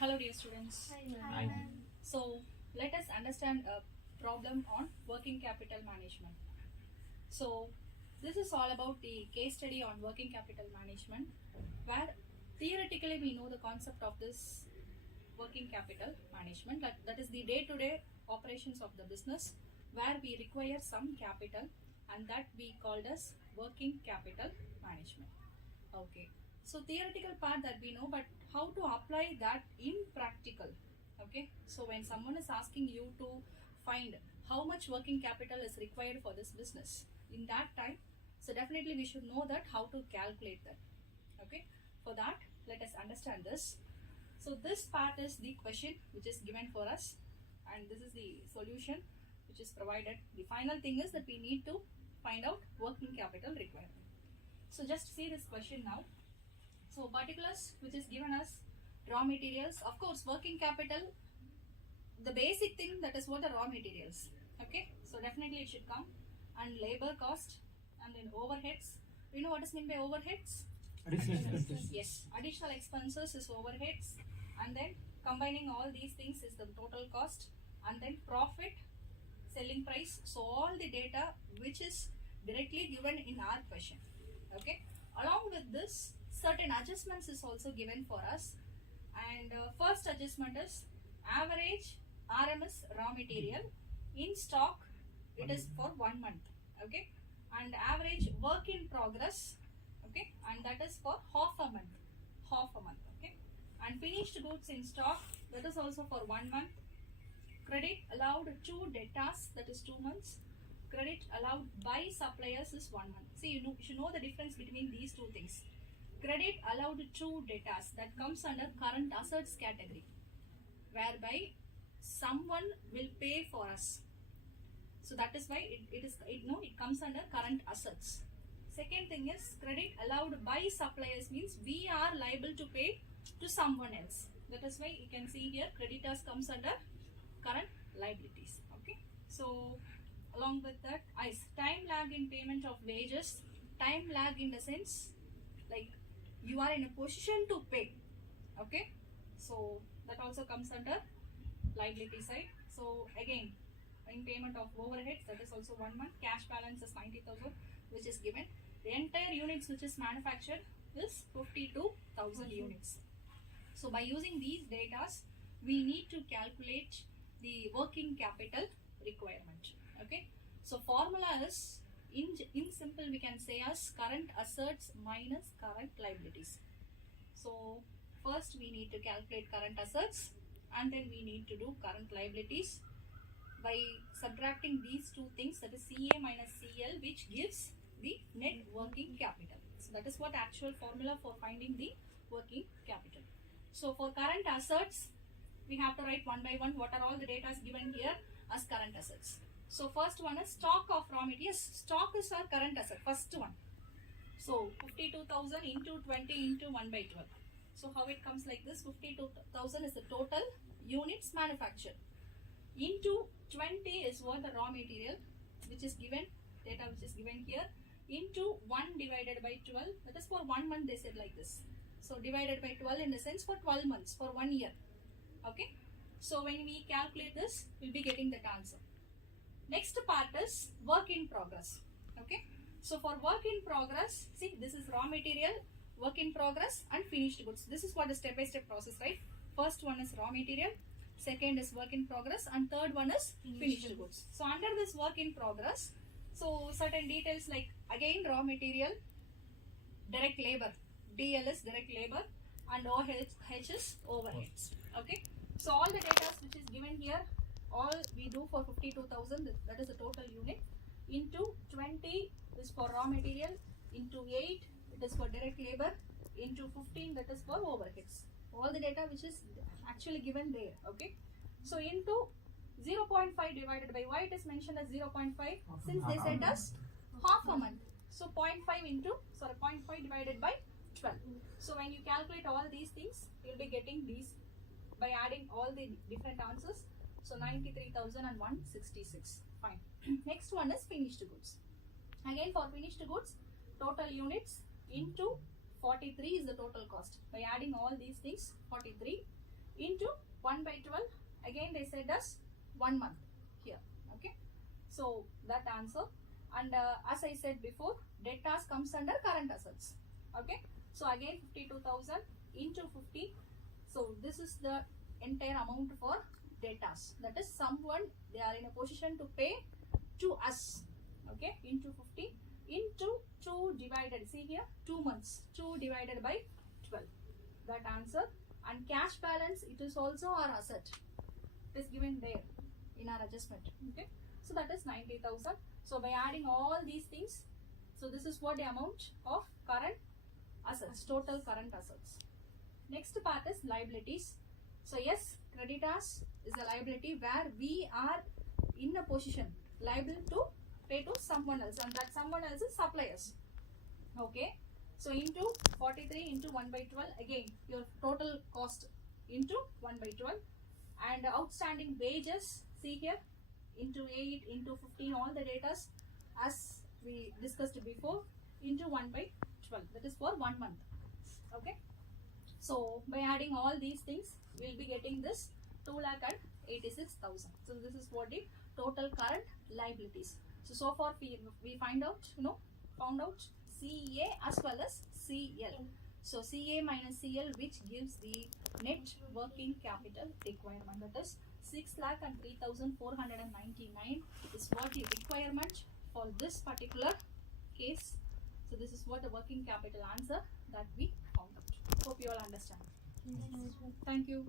Hello dear students. Hi. So let us understand a problem on working capital management. So this is all about the case study on working capital management, where theoretically we know the concept of this working capital management, that is the day-to-day operations of the business, where we require some capital, and that we called as working capital management. Okay, so theoretical part that we know, but how to apply that in practical? Okay, so when someone is asking you to find how much working capital is required for this business in that time, so definitely we should know that how to calculate that. Okay, for that let us understand this. So this part is the question which is given for us, and this is the solution which is provided. The final thing is that we need to find out working capital requirement. So just see this question now. So particulars which is given as raw materials. Of course, working capital, the basic thing, that is what the raw materials. Okay, so definitely it should come. And labor cost, and then overheads. Do you know what is meant by overheads? Additional expenses. Yes, additional expenses is overheads, and then combining all these things is the total cost, and then profit, selling price. So all the data which is directly given in our question. Okay, along with this, certain adjustments is also given for us, and first adjustment is average RMS raw material in stock. It is for 1 month. Okay, and average work in progress. Okay, and that is for half a month. Okay, and finished goods in stock, that is also for 1 month. Credit allowed to debtors, that is 2 months. Credit allowed by suppliers is 1 month. See, you should know the difference between these two things. Credit allowed to debtors, that comes under current assets category, whereby someone will pay for us. So that is why it comes under current assets. Second thing is credit allowed by suppliers, means we are liable to pay to someone else. That is why you can see here creditors comes under current liabilities. Okay, so along with that, time lag in payment of wages. Time lag in the sense like you are in a position to pay. Okay, so that also comes under liability side. So again, in payment of overheads, that is also 1 month. Cash balance is 90,000, which is given. The entire units which is manufactured is 52,000 units. So by using these data, we need to calculate the working capital requirement. Okay, so formula is in simple we can say as current assets minus current liabilities. So first we need to calculate current assets, and then we need to do current liabilities by subtracting these two things, that is CA minus CL, which gives the net working capital. So that is what actual formula for finding the working capital. So for current assets, we have to write one by one what are all the data given here as current assets. So first one is stock of raw materials. Stock is our current asset, first one. So 52,000 into 20 into 1 by 12. So how it comes like this, 52,000 is the total units manufactured. Into 20 is what the raw material which is given, data which is given here, into 1 divided by 12, that is for 1 month they said like this. So divided by 12 in the sense for 12 months, for 1 year. Okay, so when we calculate this, we'll be getting that answer. Next part is work in progress. Okay, so for work in progress, see, this is raw material, work in progress, and finished goods. This is what the step-by-step process, right? First one is raw material, second is work in progress, and third one is finished goods. So under this work in progress, so certain details like again raw material, direct labor, DL is direct labor, and OH is overheads. Okay, so all the data which is given here, all we do for 52,000, that is the total unit, into 20 is for raw material, into 8 it is for direct labor, into 15 that is for overheads. All the data which is actually given there. Okay, so into 0.5 divided by, why it is mentioned as 0.5, since they said us half a month. So 0.5 divided by 12. So when you calculate all these things, you will be getting these by adding all the different answers. So 93,166. Fine. Next one is finished goods. Again for finished goods, total units into 43 is the total cost. By adding all these things, 43 into 1 by 12. Again they said as 1 month here. Okay, so that answer. And as I said before, debtors comes under current assets. Okay, so again 52,000 into 50. So this is the entire amount for debtors. That is someone they are in a position to pay to us. Okay, into 50 into 2 divided, see here 2 months, 2 divided by 12. That answer. And cash balance, it is also our asset. It is given there in our adjustment. Okay, so that is 90,000. So by adding all these things, so this is what the amount of current assets, total current assets. Next part is liabilities. So yes, creditors is a liability where we are in a position liable to pay to someone else, and that someone else is suppliers. Okay, so into 43 into 1 by 12, again your total cost into 1 by 12, and outstanding wages, see here into 8 into 15, all the data as we discussed before, into 1 by 12, that is for 1 month. Okay, so by adding all these things, we will be getting this 2,86,000. So this is what the total current liabilities. So far we found out CA as well as CL. So CA minus CL, which gives the net working capital requirement, that is 6,03,499 is what the requirement for this particular case. So this is what the working capital answer that we found out. Hope you all understand. Thank you.